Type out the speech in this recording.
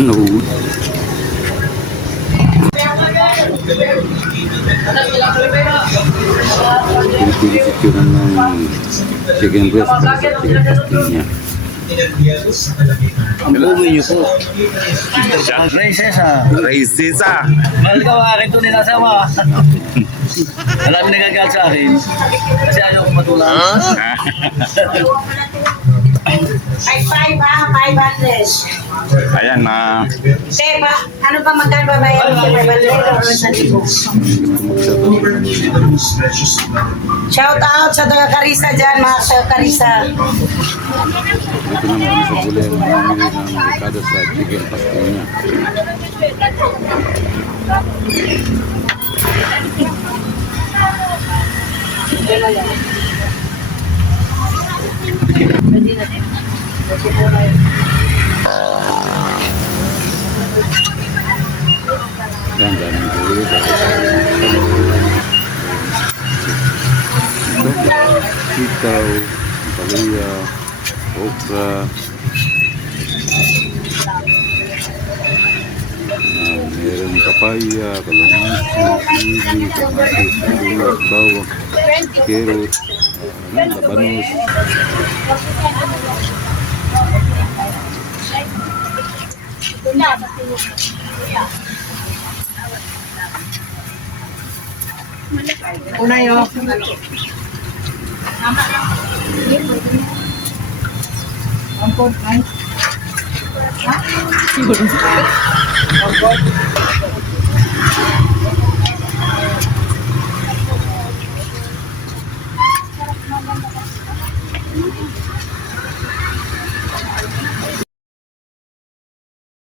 No. Pinipilit itsura ng chicken breast at chicken pastil niya. Ang bumoy niyo po. Prinsesa. Prinsesa! Mahal ka ba akin ito ninasama? Marami nagagalit sa akin. Kasi ayaw ko matulang. Ay, 500. Ayan na. Ba, ano ba magkano ba bayan mo? 500 Shout out sa taga Carissa dyan, mga sa Carissa. Ito naman kami sa gulay. Mamili ng Ricardo sa chicken pastil niya. Yan, daming gulay. Sitaw, palaya, okra, meron papaya, kalamansi, sili, kamatis, sibuyas, bawang, carrot, labanos. Una yun. Ampun, ay.